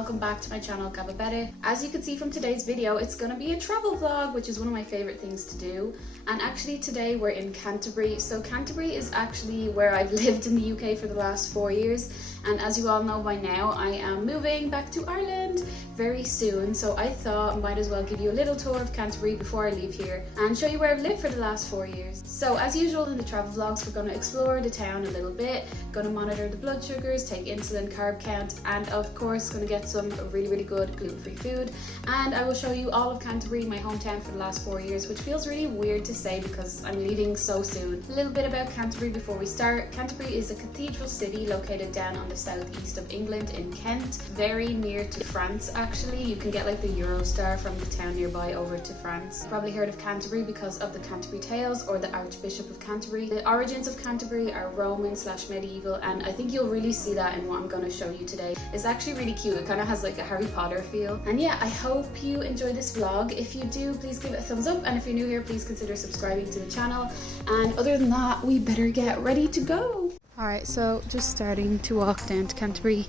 welcome back to my channel Gabbabetic. As you can see from today's video, it's gonna be a travel vlog, which is one of my favorite things to do. And actually today we're in Canterbury. So Canterbury is actually where I've lived in the UK for the last 4 years. And as you all know by now, I am moving back to Ireland very soon. So I thought I might as well give you a little tour of Canterbury before I leave here and show you where I've lived for the last 4 years. So as usual in the travel vlogs, we're gonna explore the town a little bit, gonna monitor the blood sugars, take insulin, carb count, and of course gonna get some really good gluten-free food. And I will show you all of Canterbury, my hometown for the last 4 years, which feels really weird to say because I'm leaving so soon. A little bit about Canterbury before we start. Canterbury is a cathedral city located down on the southeast of England in Kent, very near to France actually. You can get like the Eurostar from the town nearby over to France. Probably heard of Canterbury because of the Canterbury Tales or the Archbishop of Canterbury. The origins of Canterbury are Roman/medieval, and I think you'll really see that in what I'm going to show you today. It's actually really cute. It kind of has like a Harry Potter feel. And yeah, I hope you enjoy this vlog. If you do, please give it a thumbs up, and if you're new here, please consider subscribing to the channel. And other than that, we better get ready to go. Alright, so just starting to walk down to Canterbury.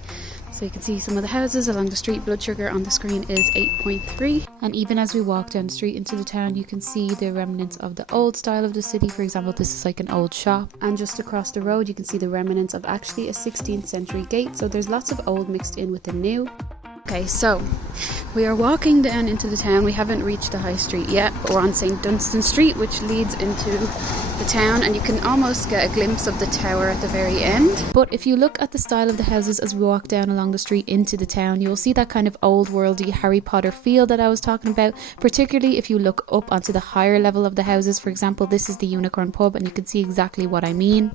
So you can see some of the houses along the street. Blood sugar on the screen is 8.3. And even as we walk down the street into the town, you can see the remnants of the old style of the city. For example, this is like an old shop. And just across the road, you can see the remnants of actually a 16th century gate. So there's lots of old mixed in with the new. Okay, so we are walking down into the town. We haven't reached the high street yet, but we're on St. Dunstan Street, which leads into the town, and you can almost get a glimpse of the tower at the very end. But if you look at the style of the houses as we walk down along the street into the town, you'll see that kind of old worldy Harry Potter feel that I was talking about, particularly if you look up onto the higher level of the houses. For example, this is the Unicorn Pub, and you can see exactly what I mean.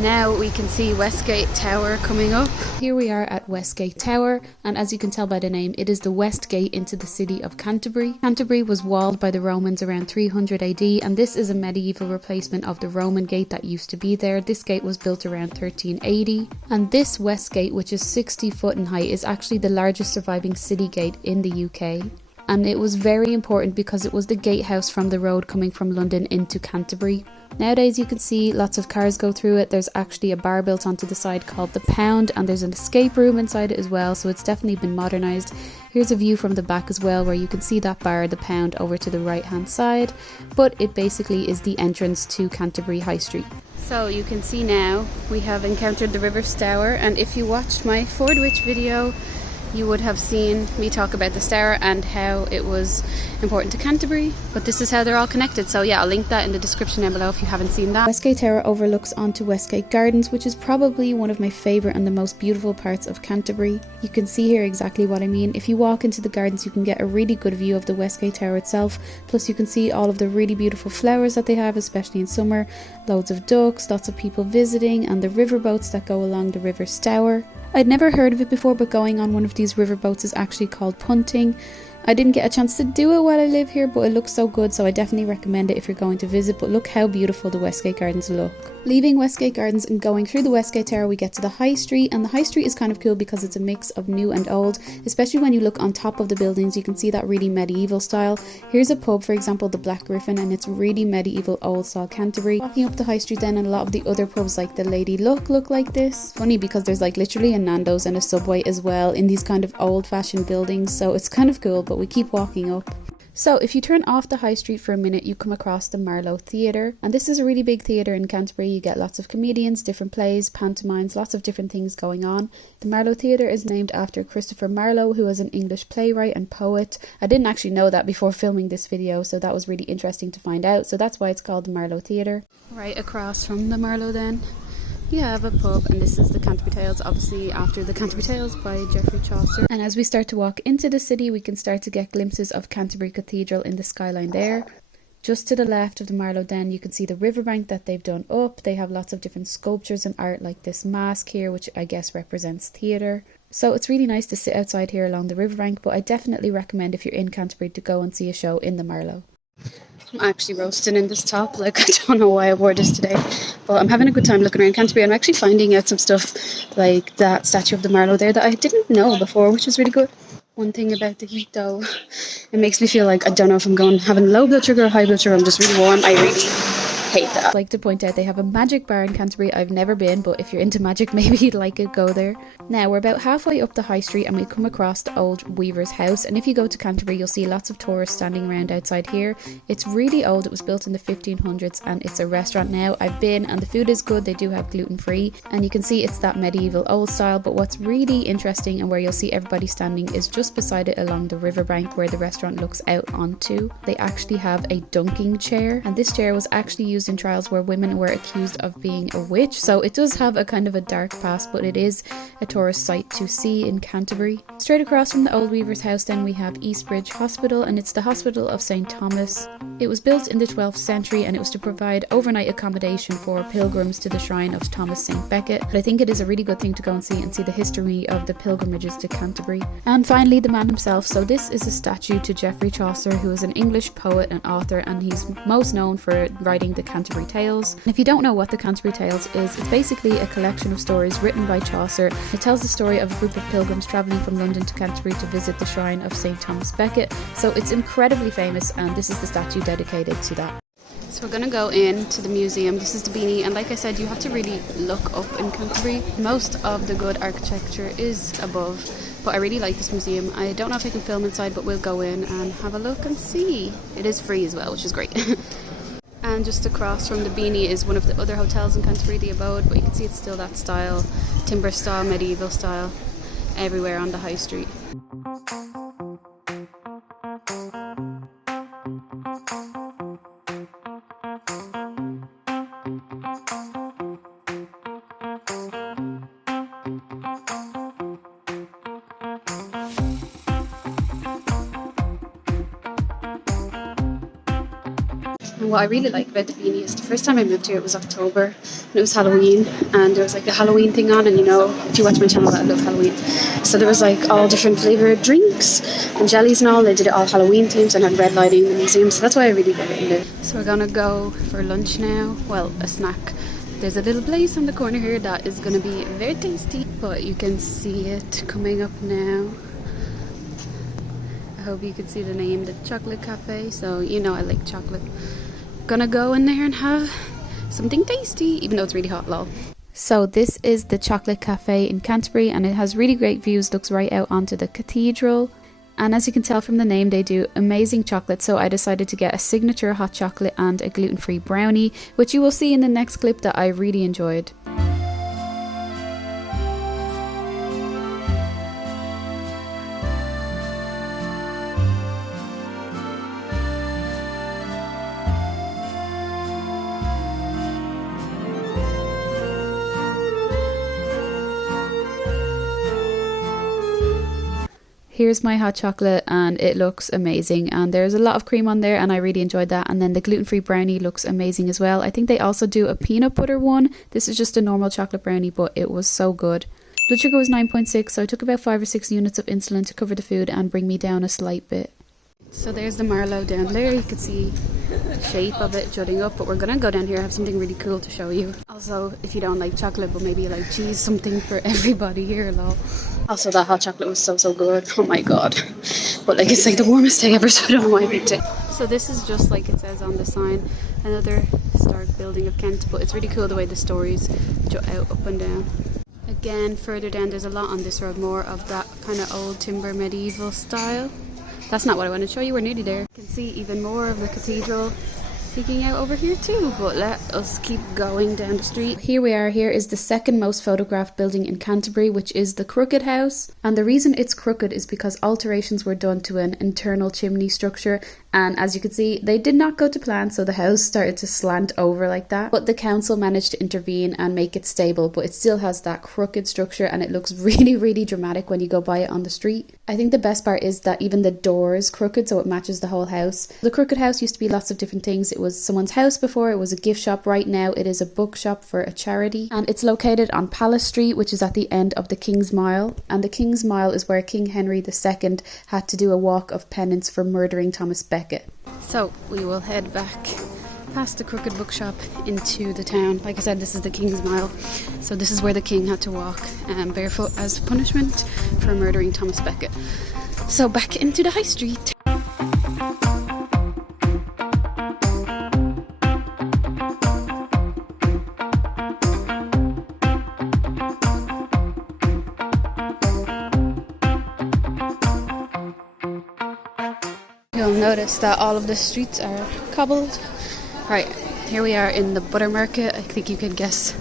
Now we can see Westgate Tower coming up. Here we are at Westgate Tower, and as you can tell by the name, it is the west gate into the city of Canterbury. Canterbury was walled by the Romans around 300 AD, and this is a medieval replacement of the Roman gate that used to be there. This gate was built around 1380, and this west gate, which is 60 foot in height, is actually the largest surviving city gate in the UK. And it was very important because it was the gatehouse from the road coming from London into Canterbury. Nowadays you can see lots of cars go through it. There's actually a bar built onto the side called the Pound, and there's an escape room inside it as well, so it's definitely been modernised. Here's a view from the back as well, where you can see that bar, the Pound, over to the right hand side, but it basically is the entrance to Canterbury High Street. So you can see now we have encountered the River Stour, and if you watched my Ford Witch video, you would have seen me talk about the Stour and how it was important to Canterbury, but this is how they're all connected. So yeah, I'll link that in the description down below if you haven't seen that. Westgate Tower overlooks onto Westgate Gardens, which is probably one of my favourite and the most beautiful parts of Canterbury. You can see here exactly what I mean. If you walk into the gardens, you can get a really good view of the Westgate Tower itself, plus you can see all of the really beautiful flowers that they have, especially in summer. Loads of ducks, lots of people visiting, and the riverboats that go along the River Stour. I'd never heard of it before, but going on one of these riverboats is actually called punting. I didn't get a chance to do it while I live here, but it looks so good, so I definitely recommend it if you're going to visit. But look how beautiful the Westgate Gardens look. Leaving Westgate Gardens and going through the Westgate Tower, we get to the High Street, and the High Street is kind of cool because it's a mix of new and old, especially when you look on top of the buildings. You can see that really medieval style. Here's a pub, for example, the Black Griffin, and it's really medieval old style Canterbury. Walking up the High Street then, and a lot of the other pubs like the Lady Luck look like this. Funny because there's like literally a Nando's and a Subway as well in these kind of old fashioned buildings, so it's kind of cool, but we keep walking up. So if you turn off the high street for a minute, you come across the Marlow Theatre, and this is a really big theatre in Canterbury. You get lots of comedians, different plays, pantomimes, lots of different things going on. The Marlow Theatre is named after Christopher Marlowe, who was an English playwright and poet. I didn't actually know that before filming this video, so that was really interesting to find out, so that's why it's called the Marlow Theatre. Right across from the Marlow then, you have a pub, and this is the Canterbury Tales, obviously after the Canterbury Tales by Geoffrey Chaucer. And as we start to walk into the city, we can start to get glimpses of Canterbury Cathedral in the skyline there. Just to the left of the Marlow then, you can see the riverbank that they've done up. They have lots of different sculptures and art, like this mask here, which I guess represents theatre. So it's really nice to sit outside here along the riverbank, but I definitely recommend if you're in Canterbury to go and see a show in the Marlow. I'm actually roasting in this top, like I don't know why I wore this today, but I'm having a good time looking around Canterbury. I'm actually finding out some stuff like that statue of the Marlow there that I didn't know before, which is really good. One thing about the heat though, it makes me feel like I don't know if I'm having low blood sugar or high blood sugar. I'm just really warm. I really hate that. I'd like to point out they have a magic bar in Canterbury. I've never been, but if you're into magic, maybe you'd like it, go there. Now we're about halfway up the high street and we come across the old weaver's house, and if you go to Canterbury you'll see lots of tourists standing around outside here. It's really old, it was built in the 1500s and it's a restaurant now. I've been and the food is good, they do have gluten-free, and you can see it's that medieval old style, but what's really interesting and where you'll see everybody standing is just beside it along the riverbank where the restaurant looks out onto. They actually have a dunking chair, and this chair was actually used in trials where women were accused of being a witch, so it does have a kind of a dark past, but it is a tourist site to see in Canterbury. Straight across from the old weaver's house then we have Eastbridge Hospital, and it's the Hospital of St. Thomas. It was built in the 12th century and it was to provide overnight accommodation for pilgrims to the shrine of Thomas St. Becket, but I think it is a really good thing to go and see the history of the pilgrimages to Canterbury. And finally the man himself. So this is a statue to Geoffrey Chaucer, who is an English poet and author, and he's most known for writing the Canterbury Tales. And if you don't know what the Canterbury Tales is, it's basically a collection of stories written by Chaucer. It tells the story of a group of pilgrims travelling from London to Canterbury to visit the shrine of St. Thomas Becket. So it's incredibly famous, and this is the statue dedicated to that. So we're going to go into the museum. This is the Beanie, and like I said, you have to really look up in Canterbury. Most of the good architecture is above, but I really like this museum. I don't know if I can film inside, but we'll go in and have a look and see. It is free as well, which is great. And just across from the Beanie is one of the other hotels in Canterbury, the Abode, but you can see it's still that style, timber style, medieval style, everywhere on the high street. And what I really like about the Beanie is the first time I moved here, it was October and it was Halloween, and there was like a Halloween thing on, and you know, if you watch my channel, I love Halloween. So there was like all different flavoured drinks and jellies and all. They did it all Halloween themes and had red lighting in the museum, so that's why I really love it in there. So we're gonna go for lunch now, well, a snack. There's a little place on the corner here that is gonna be very tasty, but you can see it coming up now. I hope you can see the name, the Chocolate Cafe, so you know I like chocolate. Gonna go in there and have something tasty, even though it's really hot, lol. So this is the Chocolate Cafe in Canterbury, and it has really great views, looks right out onto the cathedral. And as you can tell from the name, they do amazing chocolate, so I decided to get a signature hot chocolate and a gluten-free brownie, which you will see in the next clip that I really enjoyed. Here's my hot chocolate and it looks amazing, and there's a lot of cream on there and I really enjoyed that. And then the gluten-free brownie looks amazing as well. I think they also do a peanut butter one. This is just a normal chocolate brownie, but it was so good. Blood sugar was 9.6, so I took about 5 or 6 units of insulin to cover the food and bring me down a slight bit. So there's the Marlowe down there. You can see the shape of it jutting up, but we're gonna go down here. I have something really cool to show you. Also, if you don't like chocolate but maybe you like cheese, something for everybody here, lol. Also, that hot chocolate was so good. Oh my god. But like, it's like the warmest day ever, so I don't know why I picked it. So this is just like it says on the sign, another historic building of Kent, but it's really cool the way the stories jut out up and down. Again, further down there's a lot on this road, more of that kind of old timber medieval style. That's not what I want to show you, we're nearly there. You can see even more of the cathedral peeking out over here too, but let us keep going down the street. Here we are. Here is the second most photographed building in Canterbury, which is the Crooked House, and the reason it's crooked is because alterations were done to an internal chimney structure, and as you can see they did not go to plan, so the house started to slant over like that, but the council managed to intervene and make it stable, but it still has that crooked structure and it looks really dramatic when you go by it on the street. I think the best part is that even the door is crooked, so it matches the whole house. The Crooked House used to be lots of different things. It was someone's house before, it was a gift shop. Right now it is a bookshop for a charity, and it's located on Palace Street, which is at the end of the King's Mile, and the King's Mile is where King Henry II had to do a walk of penance for murdering Thomas Becket. So we will head back past the Crooked Bookshop into the town. Like I said, this is the King's Mile, so this is where the king had to walk barefoot as punishment for murdering Thomas Becket. So back into the high street. You'll notice that all of the streets are cobbled. Right, here we are in the butter market. I think you can guess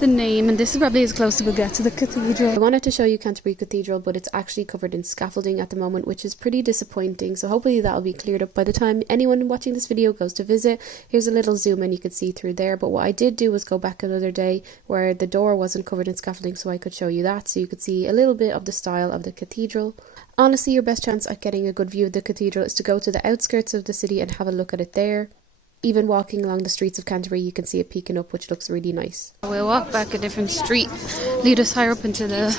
the name, and this is probably as close as we'll get to the cathedral. I wanted to show you Canterbury Cathedral, but it's actually covered in scaffolding at the moment, which is pretty disappointing, so hopefully that'll be cleared up by the time anyone watching this video goes to visit. Here's a little zoom in, you can see through there, but what I did do was go back another day where the door wasn't covered in scaffolding, so I could show you that, so you could see a little bit of the style of the cathedral. Honestly, your best chance at getting a good view of the cathedral is to go to the outskirts of the city and have a look at it there. Even walking along the streets of Canterbury, you can see it peeking up, which looks really nice. We'll walk back a different street, lead us higher up into the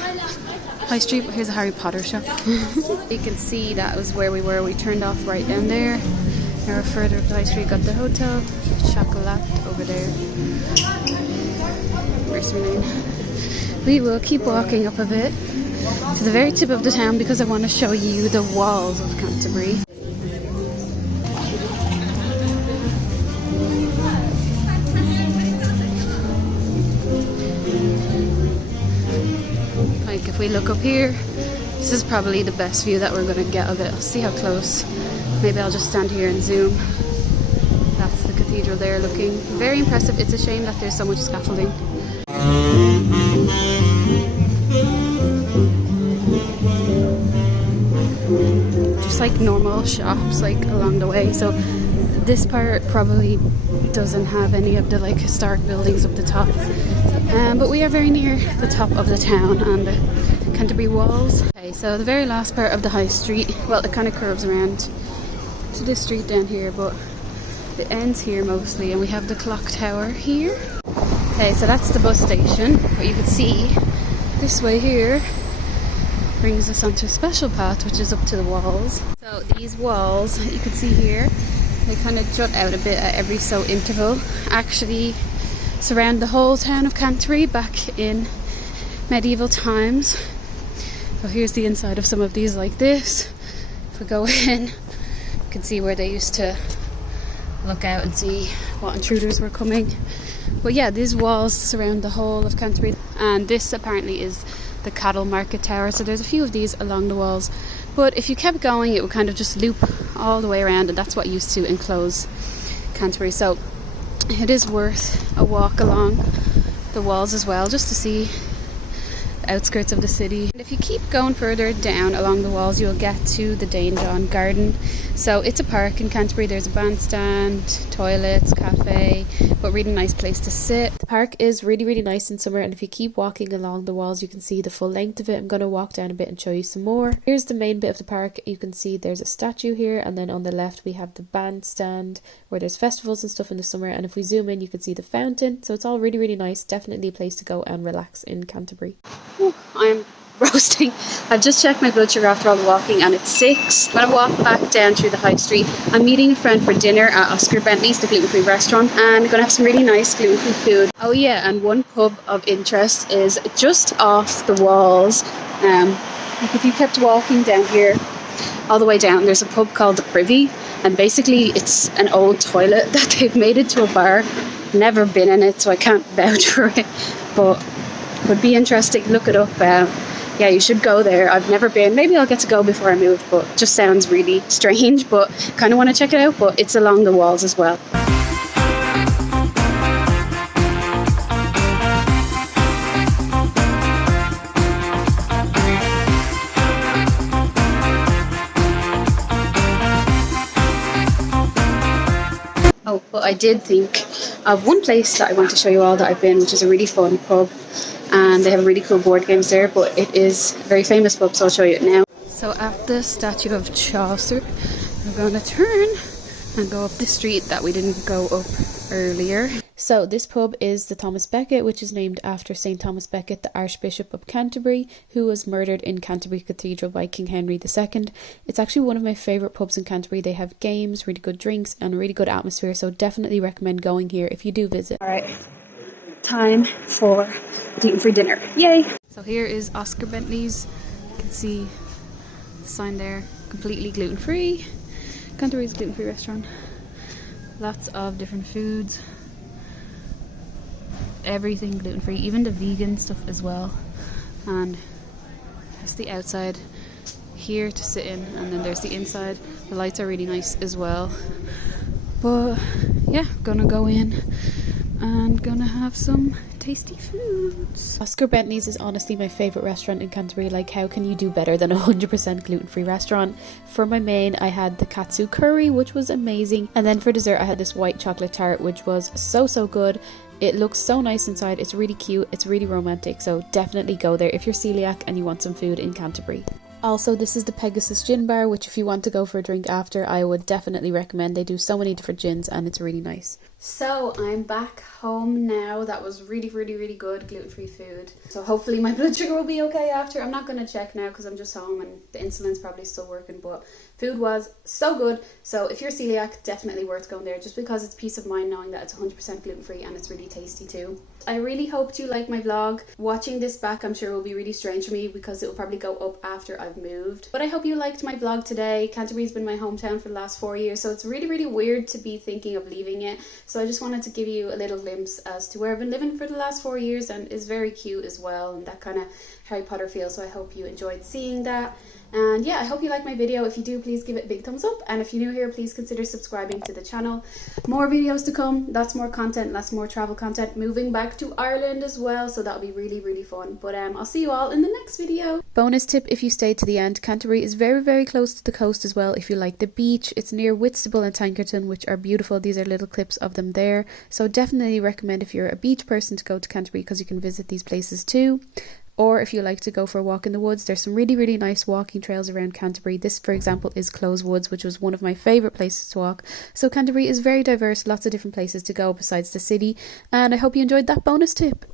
high street. Here's a Harry Potter shop. You can see that was where we were. We turned off right down there. Now we're further up the high street, got the hotel, Chocolat over there. Where's her name? We will keep walking up a bit to the very tip of the town because I want to show you the walls of Canterbury. Like if we look up here, this is probably the best view that we're going to get of it. I'll see how close. Maybe I'll just stand here and zoom. That's the cathedral there looking very impressive. It's a shame that there's so much scaffolding. Just like normal shops like along the way. So this part probably doesn't have any of the like historic buildings up the top. But we are very near the top of the town and the Canterbury walls. Okay, so the very last part of the high street, well, it kind of curves around to this street down here, but it ends here mostly, and we have the clock tower here. Okay, so that's the bus station. But you can see this way here brings us onto a special path, which is up to the walls. So these walls, you can see here, they kind of jut out a bit at every so interval. Actually surround the whole town of Canterbury back in medieval times. So here's the inside of some of these like this. If we go in, you can see where they used to look out and see what intruders were coming. But yeah, these walls surround the whole of Canterbury, and this apparently is the cattle market tower. So there's a few of these along the walls, but if you kept going it would kind of just loop all the way around, and that's what used to enclose Canterbury. So it is worth a walk along the walls as well, just to see the outskirts of the city. And if you keep going further down along the walls, you'll get to the Dane John Garden. So it's a park in Canterbury. There's a bandstand, toilets, cafe, but really nice place to sit. The park is really, really nice in summer, and if you keep walking along the walls, you can see the full length of it. I'm going to walk down a bit and show you some more. Here's the main bit of the park. You can see there's a statue here, and then on the left we have the bandstand where there's festivals and stuff in the summer, and if we zoom in you can see the fountain. So it's all really, really nice. Definitely a place to go and relax in Canterbury. I'm roasting. I've just checked my blood sugar after all the walking, and it's 6. I'm going to walk back down through the high street. I'm meeting a friend for dinner at Oscar Bentley's, the gluten-free restaurant, and we're going to have some really nice gluten-free food. Oh yeah, and one pub of interest is just off the walls. Like if you kept walking down here all the way down, there's a pub called the Privy, and basically it's an old toilet that they've made into a bar. Never been in it, so I can't vouch for it, but would be interesting. Look it up. Yeah, you should go there. I've never been. Maybe I'll get to go before I move, but just sounds really strange, but kind of want to check it out. But it's along the walls as well. Oh, but I did think of one place that I want to show you all that I've been, which is a really fun pub. And they have really cool board games there, but it is a very famous pub, so I'll show you it now. So at the statue of Chaucer, we're going to turn and go up the street that we didn't go up earlier. So this pub is the Thomas Becket, which is named after St. Thomas Becket, the Archbishop of Canterbury, who was murdered in Canterbury Cathedral by King Henry II. It's actually one of my favourite pubs in Canterbury. They have games, really good drinks, and a really good atmosphere, so definitely recommend going here if you do visit. Alright, time for gluten-free dinner. Yay! So here is Oscar Bentley's. You can see the sign there, completely gluten-free. Canterbury's gluten-free restaurant. Lots of different foods. Everything gluten-free, even the vegan stuff as well. And that's the outside. here to sit in, and then there's the inside. The lights are really nice as well. But yeah, gonna go in and gonna have some tasty foods. Oscar Bentley's is honestly my favourite restaurant in Canterbury. Like, how can you do better than a 100% gluten-free restaurant? For my main, I had the katsu curry, which was amazing, and then for dessert I had this white chocolate tart, which was so good. It looks so nice inside, it's really cute, it's really romantic, so definitely go there if you're celiac and you want some food in Canterbury. Also, this is the Pegasus Gin Bar, which if you want to go for a drink after, I would definitely recommend. They do so many different gins and it's really nice. So I'm back home now. That was really good gluten-free food. So hopefully my blood sugar will be okay after. I'm not going to check now because I'm just home and the insulin's probably still working, but food was so good. So if you're celiac, definitely worth going there just because it's peace of mind knowing that it's 100% gluten-free and it's really tasty too. I really hoped you liked my vlog. Watching this back I'm sure will be really strange for me because it will probably go up after I've moved. But I hope you liked my vlog today. Canterbury's been my hometown for the last 4 years, so it's really weird to be thinking of leaving it. So I just wanted to give you a little glimpse as to where I've been living for the last 4 years, and is very cute as well, and that kind of Harry Potter feel. So I hope you enjoyed seeing that. And yeah, I hope you liked my video. If you do, please give it a big thumbs up, and if you're new here, please consider subscribing to the channel. More videos to come, lots more content, lots more travel content, moving back to Ireland as well, so that'll be really fun. But I'll see you all in the next video. Bonus tip, if you stay to the end, Canterbury is very close to the coast as well if you like the beach. It's near Whitstable and Tankerton, which are beautiful. These are little clips of them there, so definitely recommend if you're a beach person to go to Canterbury because you can visit these places too. Or if you like to go for a walk in the woods, there's some really nice walking trails around Canterbury. This, for example, is Close Woods, which was one of my favourite places to walk. So Canterbury is very diverse, lots of different places to go besides the city, and I hope you enjoyed that bonus tip.